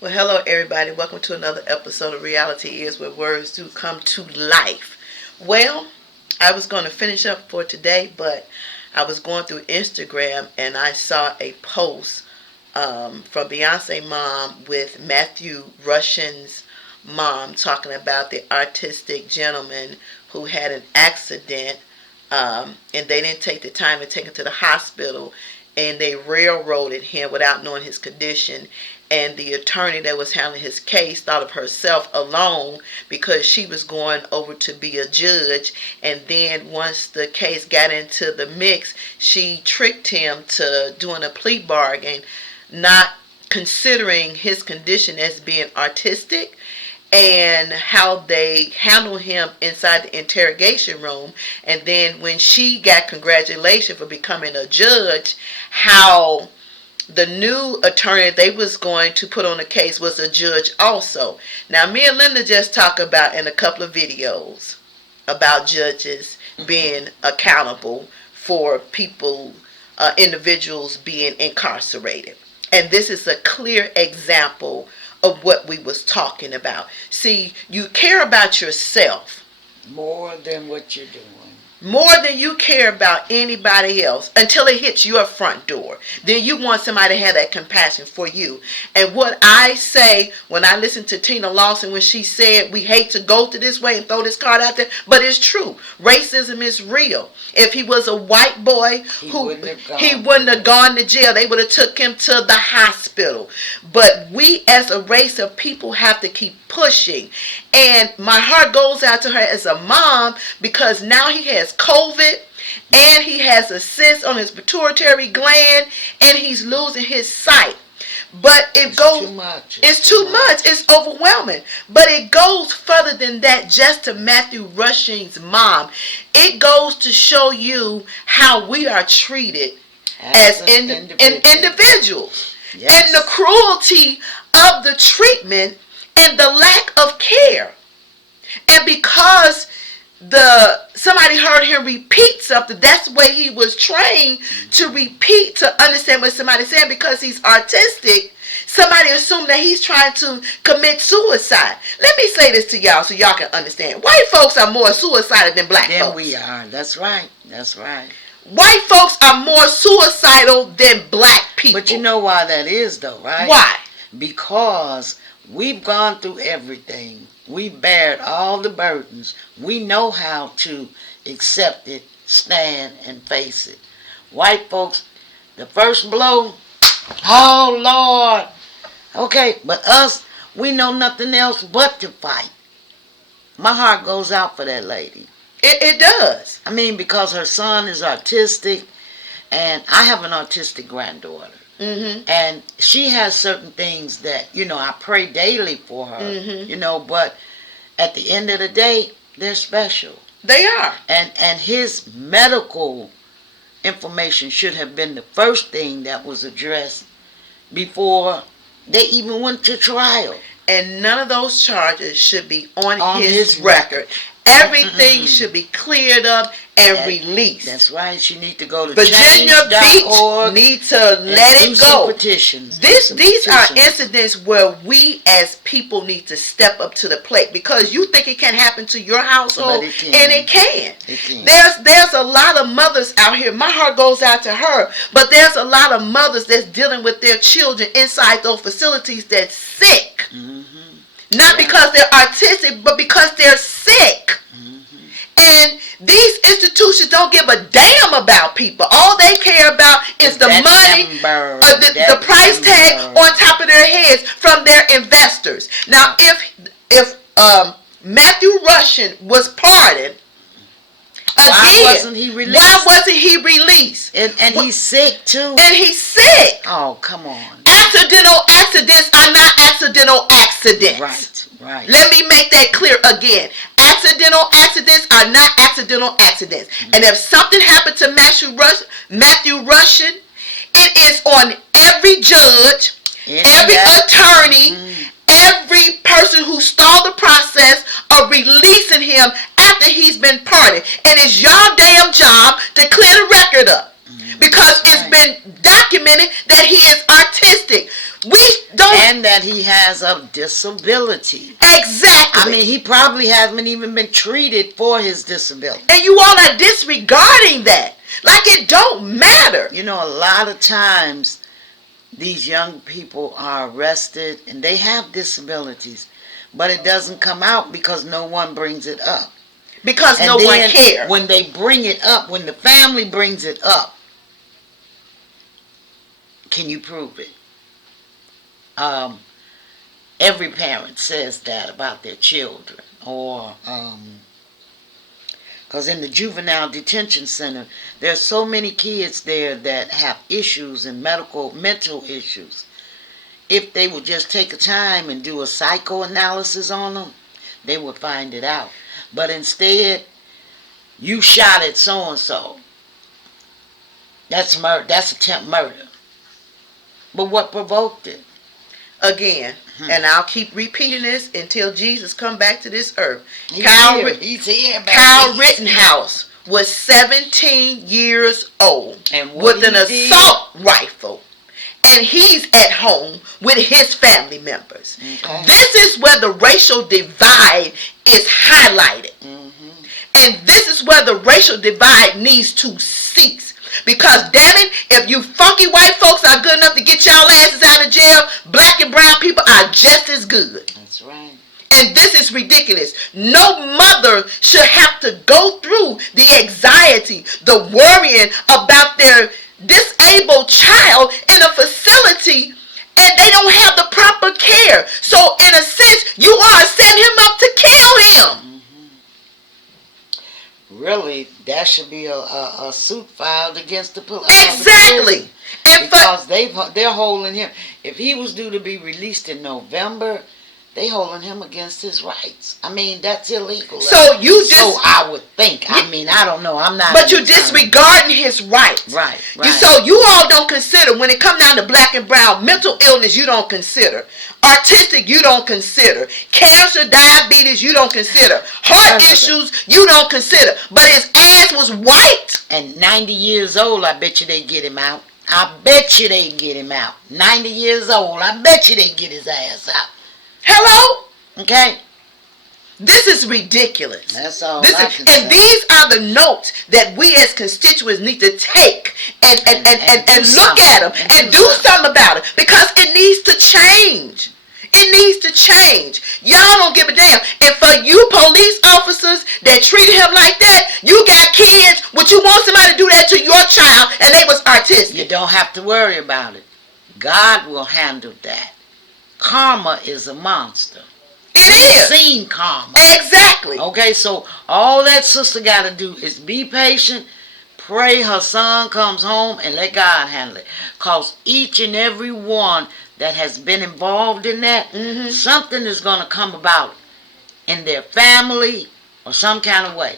Well, hello everybody. Welcome to another episode of Reality Is, where words do come to life. Well, I was going to finish up for today, but I was going through Instagram and I saw a post from Beyonce mom with Matthew Rushin's mom talking about the autistic gentleman who had an accident, and they didn't take the time to take him to the hospital, and they railroaded him without knowing his condition. And the attorney that was handling his case thought of herself alone because she was going over to be a judge. And then once the case got into the mix, she tricked him to doing a plea bargain, not considering his condition as being autistic, and how they handled him inside the interrogation room. And then when she got congratulations for becoming a judge, how the new attorney they was going to put on the case was a judge also. Now, me and Linda just talked about in a couple of videos about judges being accountable for people, individuals being incarcerated. And this is a clear example of what we was talking about. See, you care about yourself more than what you're doing. More than you care about anybody else until it hits your front door. Then you want somebody to have that compassion for you. And what I say when I listen to Tina Lawson when she said we hate to go to this way and throw this card out there, but it's true. Racism is real. If he was a white boy, he wouldn't have gone to jail. They would have took him to the hospital. But we as a race of people have to keep pushing. And my heart goes out to her as a mom, because now he has COVID and he has a cyst on his pituitary gland and he's losing his sight. But it's too much. It's overwhelming. But it goes further than that, just to Matthew Rushin's mom. It goes to show you how we are treated as individuals. Yes. And the cruelty of the treatment and the lack of care. And because somebody heard him repeat something, that's the way he was trained to repeat, to understand what somebody's saying. Because he's autistic, somebody assumed that he's trying to commit suicide. Let me say this to y'all so y'all can understand. White folks are more suicidal than black folks. We are. That's right. That's right. White folks are more suicidal than black people. But you know why that is, though, right? Why? Because we've gone through everything. We bared all the burdens. We know how to accept it, stand, and face it. White folks, the first blow, oh, Lord. Okay, but us, we know nothing else but to fight. My heart goes out for that lady. It does. I mean, because her son is autistic, and I have an autistic granddaughter. Mm-hmm. And she has certain things that, I pray daily for her, mm-hmm. But at the end of the day, they're special. They are. And his medical information should have been the first thing that was addressed before they even went to trial. And none of those charges should be on his record. Everything should be cleared up and released. That's right. She need to go to Virginia Beach need to let it go. Petitions. These are incidents where we as people need to step up to the plate, because you think it can happen to your household, and it can. There's a lot of mothers out here. My heart goes out to her, but there's a lot of mothers that's dealing with their children inside those facilities that's sick. Mm-hmm. Not because they're autistic, but because they're sick. Mm-hmm. And these institutions don't give a damn about people. All they care about is the money, the price tag on top of their heads from their investors. Now, if Matthew Rushin was pardoned, why wasn't he released? And he's sick too. And he's sick. Oh, come on. Accidental accidents are not accidental accidents. Right. Let me make that clear again. Accidental accidents are not accidental accidents. Mm-hmm. And if something happened to Matthew Rushin, it is on every judge, every attorney, every person who stalled the process of releasing him after he's been pardoned. And it's your damn job to clear the record up. Because it's been documented that he is autistic. We don't. And that he has a disability. Exactly. I mean, he probably hasn't even been treated for his disability. And you all are disregarding that. Like it don't matter. You know, a lot of times these young people are arrested and they have disabilities, but it doesn't come out because no one brings it up. Because and no one cares. When they bring it up, when the family brings it up, can you prove it? Every parent says that about their children. Or, because in the juvenile detention center, there's so many kids there that have issues and mental issues. If they would just take a time and do a psychoanalysis on them, they would find it out. But instead, you shot at so-and-so. That's murder. That's attempt murder. But what provoked it? Again, and I'll keep repeating this until Jesus come back to this earth. He's here. Kyle Rittenhouse was 17 years old and with an assault rifle. And he's at home with his family members. Okay. This is where the racial divide is highlighted. Mm-hmm. And this is where the racial divide needs to cease. Because, damn it, if you funky white folks are good enough to get y'all asses out of jail, black and brown people are just as good. That's right. And this is ridiculous. No mother should have to go through the anxiety, the worrying about their disabled child in a facility and they don't have the proper care. So, in a sense, you are setting him up to kill him. Really, that should be a suit filed against the police. Exactly. And because they're holding him. If he was due to be released in November, they holding him against his rights. I mean, that's illegal. So you just... So I would think. I mean, I don't know. I'm not... But you're disregarding his rights. Right. So you all don't consider, when it comes down to black and brown, mental illness you don't consider. Autistic you don't consider. Cancer, diabetes you don't consider. Heart issues you don't consider. But his ass was white. And 90 years old, I bet you they get him out. I bet you they get him out. 90 years old, I bet you they get his ass out. Hello? Okay. This is ridiculous. That's all and these are the notes that we as constituents need to take and look at them and do something about it, because it needs to change. It needs to change. Y'all don't give a damn. And for you police officers that treated him like that, you got kids. Would you want somebody to do that to your child and they was autistic? You don't have to worry about it. God will handle that. Karma is a monster. It is. Seen karma. Exactly. Okay, so all that sister got to do is be patient, pray her son comes home, and let God handle it. Because each and every one that has been involved in that, something is going to come about in their family or some kind of way.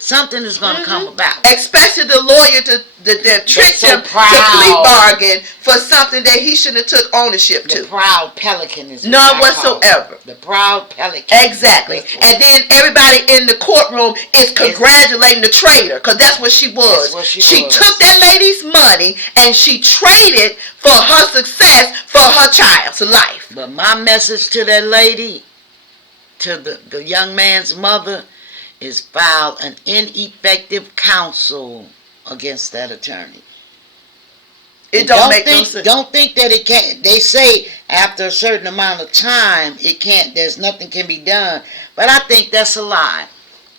Something is going to come about. Especially the lawyer that tricked him to plea bargain for something that he shouldn't have took ownership to. The proud pelican is none whatsoever. The proud pelican. Exactly. And then everybody in the courtroom is congratulating the traitor, because that's what she was. That's what she took that lady's money and she traded for her success for her child's life. But my message to that lady, to the young man's mother, is file an ineffective counsel against that attorney. It don't make no sense. Don't think that it can't. They say after a certain amount of time it can't. There's nothing can be done. But I think that's a lie.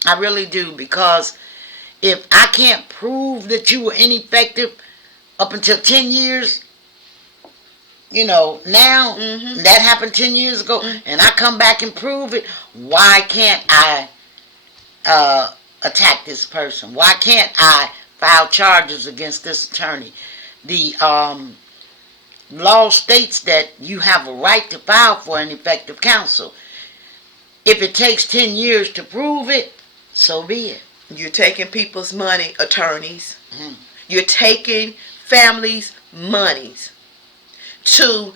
I really do, because if I can't prove that you were ineffective up until 10 years, you know, now that happened 10 years ago, and I come back and prove it, why can't I attack this person? Why can't I file charges against this attorney? The law states that you have a right to file for an effective counsel. If it takes 10 years to prove it, so be it. You're taking people's money, attorneys. You're taking families' monies to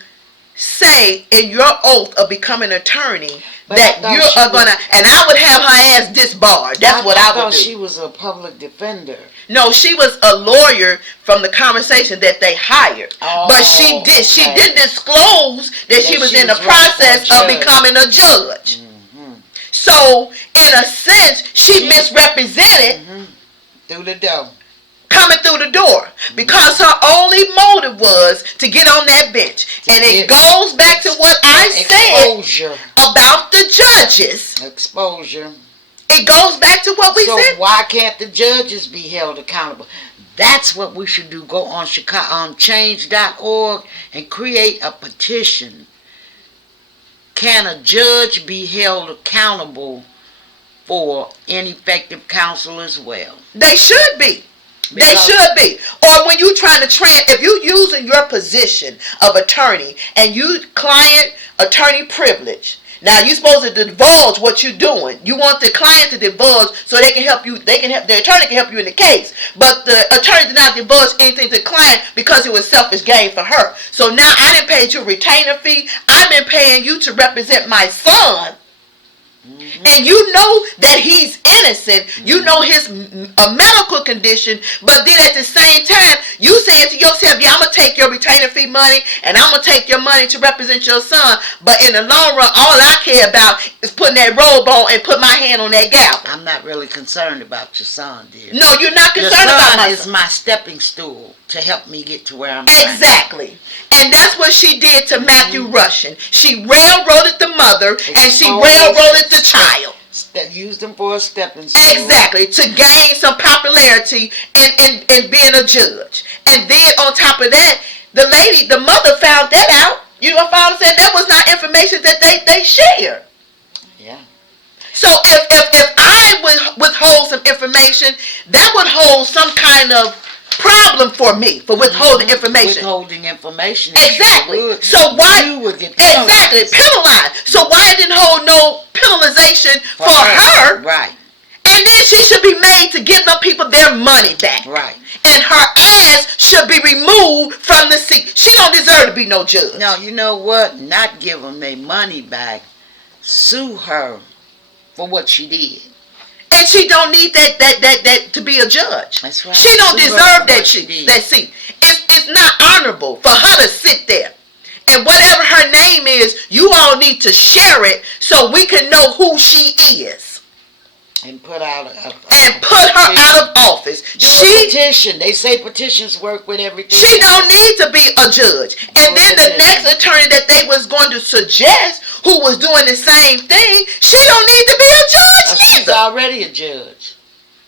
say in your oath of becoming an attorney that you are gonna, and I would have her ass disbarred. That's what I would thought do. She was a public defender. No, she was a lawyer from the conversation that they hired. But she did disclose that she was in the process of becoming a judge. So, in a sense, she misrepresented through the door. Coming through the door, because her only motive was to get on that bench. And it goes back to what I said about the judges. Exposure. It goes back to what we said. So why can't the judges be held accountable? That's what we should do. Go on change.org and create a petition. Can a judge be held accountable for ineffective counsel as well? They should be. They should be. Or when you trying to if you using your position of attorney and you client attorney privilege. Now you're supposed to divulge what you're doing. You want the client to divulge so they can help you. The attorney can help you in the case. But the attorney did not divulge anything to the client because it was selfish gain for her. So now I didn't pay you a retainer fee. I've been paying you to represent my son. And you know that he's innocent. You know his medical condition. But then at the same time, you saying to yourself, yeah, I'm going to take your retainer fee money and I'm going to take your money to represent your son. But in the long run, all I care about is putting that robe on and put my hand on that gavel. I'm not really concerned about your son, dear. No, you're not concerned about my son. Your son is my stepping stool to help me get to where I'm Exactly. And that's what she did to Matthew Rushin. She railroaded the mother and she railroaded the child. Used them for a stepping stone. Exactly. To gain some popularity in being a judge. And then on top of that, the mother found that out. You know what I'm saying? That was not information that they shared. Yeah. So if I would withhold some information, that would hold some kind of problem for me for withholding information. Withholding information. Exactly. So why you would get penalized. Penalized. So why didn't hold no penalization for her? Right. And then she should be made to give them people their money back. Right. And her ass should be removed from the seat. She don't deserve to be no judge. No, you know what? Not give them their money back. Sue her for what she did. And she don't need that to be a judge. That's right. She don't deserve that seat. It's not honorable for her to sit there. And whatever her name is, you all need to share it so we can know who she is. And put out her out of office. Petition. They say petitions work with everything. She don't need to be a judge. And then the next attorney that they was going to suggest, who was doing the same thing, she don't need to be a judge either. She's already a judge.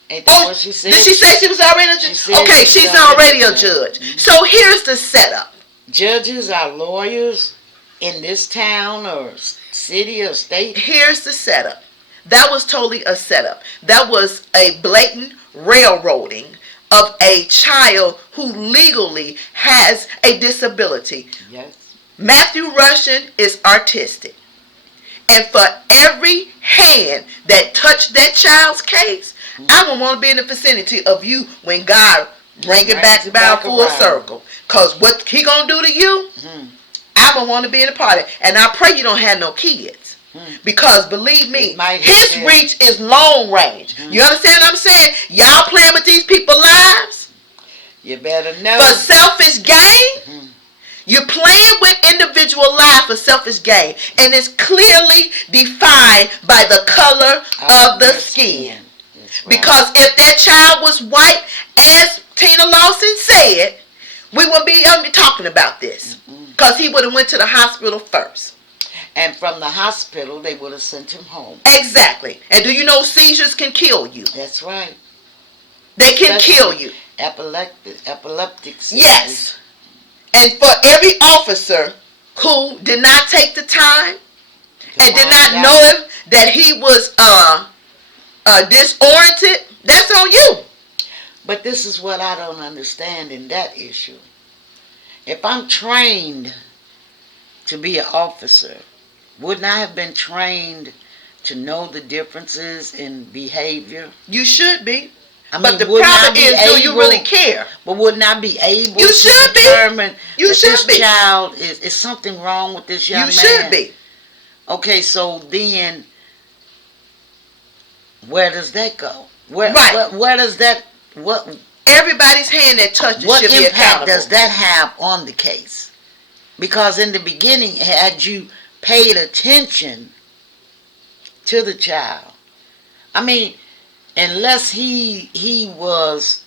Ain't that what she said? Did she say she was already a judge? Okay, she's already a judge. So here's the setup. Judges are lawyers in this town or city or state. Here's the setup. That was totally a setup. That was a blatant railroading of a child who legally has a disability. Yes. Matthew Rushin is autistic. And for every hand that touched that child's case, I don't want to be in the vicinity of you when God bring it back full circle. Because what he going to do to you, I don't want to be in a party. And I pray you don't have no kids. Because believe me, his reach is long range. You understand what I'm saying? Y'all playing with these people's lives? You better know. For selfish gain? You're playing with individual life for selfish gain. And it's clearly defined by the color of the skin. Right. Because if that child was white, as Tina Lawson said, we wouldn't be talking about this. Because he would have went to the hospital first. And from the hospital, they would have sent him home. Exactly. And do you know seizures can kill you? That's right. They can kill you. Epileptic seizures. Yes. And for every officer who did not take the time and did not know that he was disoriented, that's on you. But this is what I don't understand in that issue. If I'm trained to be an officer, wouldn't I have been trained to know the differences in behavior? You should be. But the problem is, do you really care? But wouldn't I be able to determine that this child is something wrong with this young man? You should be. Okay, so then where does that go? Where does that what Everybody's hand that touches what should be impact accountable. does that have on the case? Because in the beginning, had you paid attention to the child, I mean, unless he was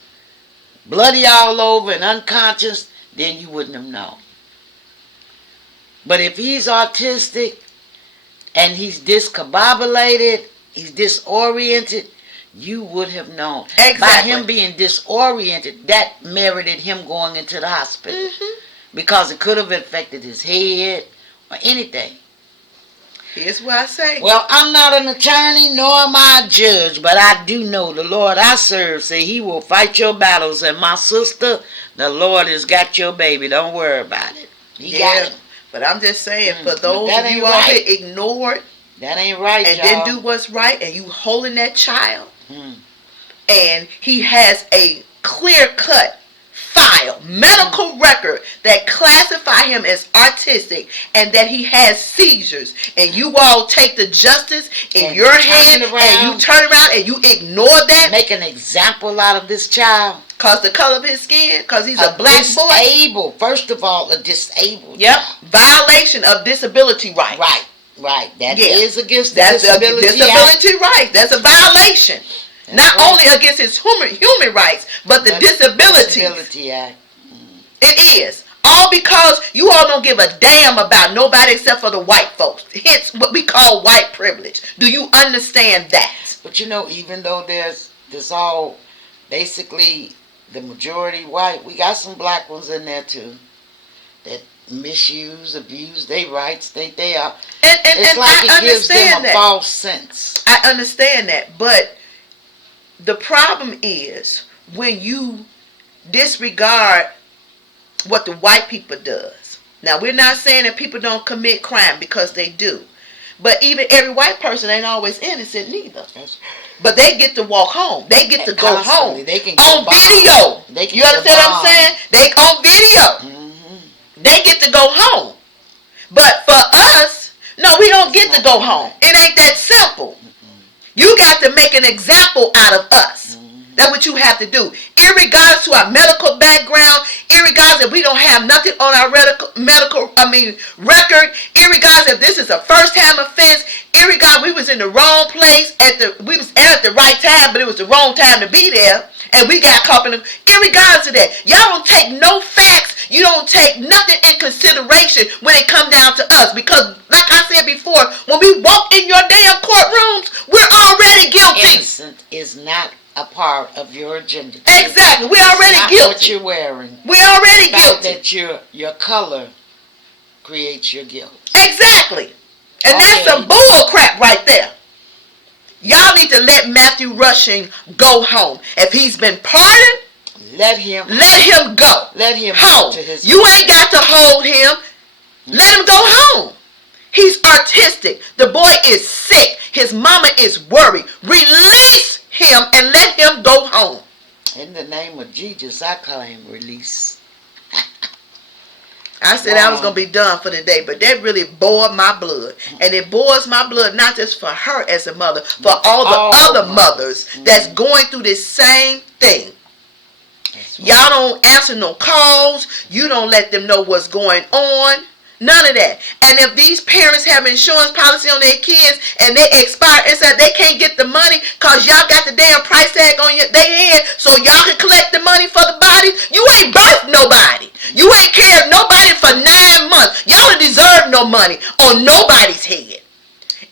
bloody all over and unconscious, then you wouldn't have known. But if he's autistic and he's discombobulated, he's disoriented, you would have known. Exactly. By him being disoriented, that merited him going into the hospital. Mm-hmm. Because it could have affected his head or anything. Here's what I say. Well, I'm not an attorney nor am I a judge, but I do know the Lord I serve say he will fight your battles. And my sister, the Lord has got your baby. Don't worry about it. He got him. But I'm just saying, for those of you out here ignored, that ain't right, and y'all. didn't do what's right, and you holding that child, and he has a clear-cut file, medical record that classify him as autistic, and that he has seizures, and you all take the justice in and your hand, and you turn around and you ignore that, make an example out of this child. Cause the color of his skin, cause he's a black boy. Disabled. First of all, a disabled. Yep. Child. Violation of disability rights. Right. That is against the That's disability a disability right. That's a violation. That's not only against his human rights, but the Disability Act. It is. All because you all don't give a damn about nobody except for the white folks. Hence what we call white privilege. Do you understand that? But you know, even though there's all basically the majority white, we got some black ones in there too that misuse, abuse their rights, think they are. And it's like I it gives them a false sense. I understand that, but the problem is when you disregard what the white people does. Now, we're not saying that people don't commit crime, because they do. But even every white person ain't always innocent neither. But they get to walk home. They get to go home. They can on video. You understand what I'm saying? They on video. Mm-hmm. They get to go home. But for us, no, we don't get to go home. It ain't that simple. You got to make an example out of us. That's what you have to do. Irregardless to our medical background, irregardless if we don't have nothing on our record, irregardless if this is a first-time offense, irregardless we was in the wrong place we was at the right time, but it was the wrong time to be there, and we got caught in irregardless of that. Y'all don't take no facts. You don't take nothing in consideration when it comes down to us, because like I said before, when we walk in your damn courtrooms, we're already guilty. Innocent is not a part of your agenda. Exactly. We're already guilty. What you're wearing. We're already guilty. That your color creates your guilt. Exactly. And that's some bull crap right there. Y'all need to let Matthew Rushin go home. If he's been pardoned, let him go. Let him home. To his you ain't got to hold him. Let him go home. He's autistic. The boy is sick. His mama is worried. Release him and let him go home. In the name of Jesus, I claim release. I said I was going to be done for the day, but that really boiled my blood. And it boils my blood not just for her as a mother, for all the other mothers that's going through this same thing. Y'all don't answer no calls. You don't let them know what's going on. None of that. And if these parents have insurance policy on their kids and they expire inside, they can't get the money because y'all got the damn price tag on their head so y'all can collect the money for the bodies. You ain't birthed nobody. You ain't cared nobody for 9 months. Y'all don't deserve no money on nobody's head.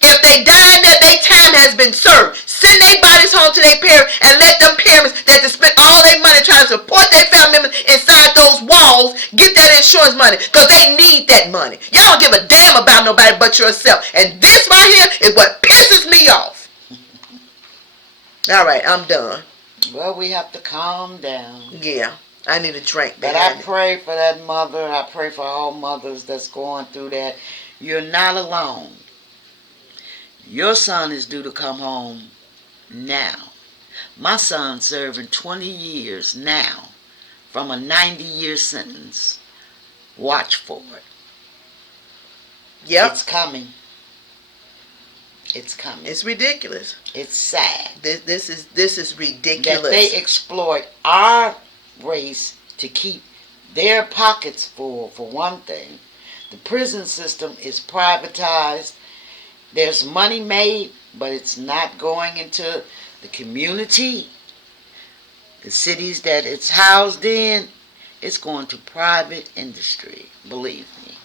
If they die, that their time has been served. Send their bodies home to their parents and let them parents that spend all their money trying to support their family members inside those walls get that insurance money, because they need that money. Y'all don't give a damn about nobody but yourself. And this right here is what pisses me off. All right, I'm done. Well, we have to calm down. Yeah, I need a drink. But I pray for that mother. I pray for all mothers that's going through that. You're not alone. Your son is due to come home now. My son's serving 20 years now from a 90-year sentence. Watch for it. Yep. It's coming. It's coming. It's ridiculous. It's sad. This is ridiculous. That they exploit our race to keep their pockets full, for one thing. The prison system is privatized. There's money made, but it's not going into the community. The cities that it's housed in, it's going to private industry, believe me.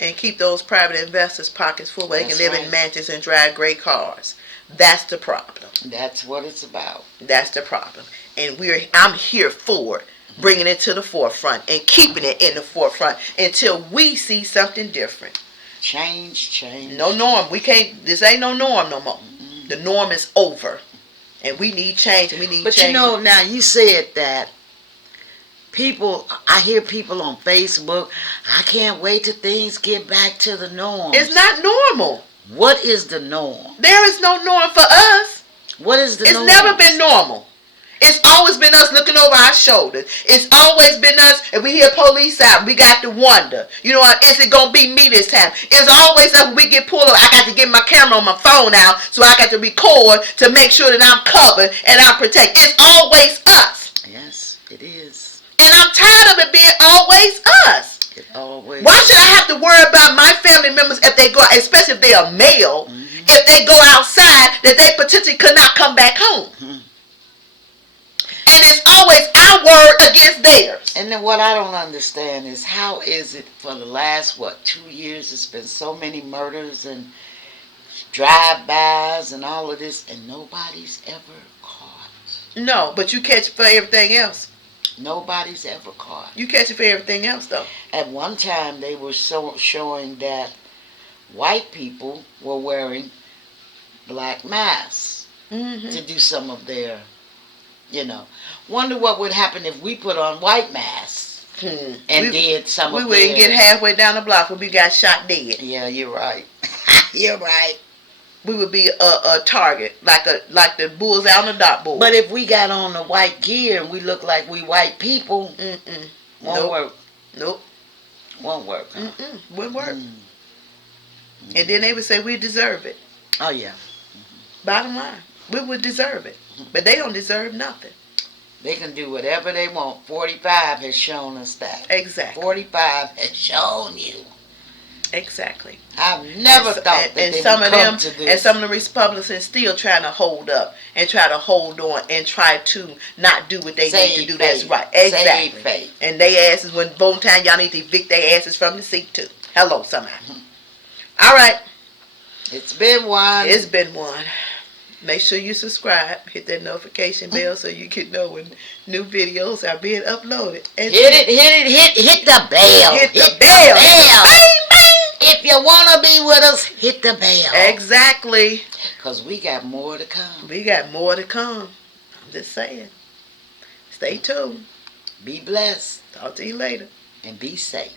And keep those private investors' pockets full where they can That's live in right. mansions and drive great cars. That's the problem. That's what it's about. That's the problem. And I'm here for it, bringing it to the forefront and keeping it in the forefront until we see something different. Change. No norm. We can't. This ain't no norm no more. Mm-hmm. The norm is over, and we need change. And we need. But change. you know, now you said that. People, I hear people on Facebook, I can't wait till things get back to the norm. It's not normal. What is the norm? There is no norm for us. What is the norm? It's never been normal. It's always been us looking over our shoulders. It's always been us, and we hear police out, we got to wonder, you know what, is it going to be me this time? It's always us when we get pulled over. I got to get my camera on my phone out, so I got to record to make sure that I'm covered and I'm protected. It's always us. Yes, it is. And I'm tired of it being always us. It always. Why should I have to worry about my family members if they go, especially if they are male, if they go outside, that they potentially could not come back home? And it's always our word against theirs. And then what I don't understand is how is it for the last, 2 years, it's been so many murders and drive-bys and all of this, and nobody's ever caught. No, but you catch it for everything else. Nobody's ever caught. You catch it for everything else, though. At one time, they were showing that white people were wearing black masks to do some of their, Wonder what would happen if we put on white masks and did some of we wouldn't get halfway down the block when we got shot dead. Yeah, you're right. You're right. We would be a target, like the bulls out on the dartboard. But if we got on the white gear and we look like we white people, won't work. Nope. Won't work. Huh? Wouldn't work. And then they would say we deserve it. Oh, yeah. Bottom line, we would deserve it. But they don't deserve nothing. They can do whatever they want. 45 has shown us that. Exactly. 45 has shown you. Exactly. I've never thought that they would come to this. And some of the Republicans still trying to hold up and try to hold on and try to not do what they need to do. That's right. Exactly. Save faith. And they asses, when voting time, y'all need to evict their asses from the seat too. Hello, somebody. All right. It's been one. It's been one. Make sure you subscribe. Hit that notification bell so you can know when new videos are being uploaded. And hit the bell. Hit the bell. Bang, bang. If you want to be with us, hit the bell. Exactly. Because we got more to come. We got more to come. I'm just saying. Stay tuned. Be blessed. Talk to you later. And be safe.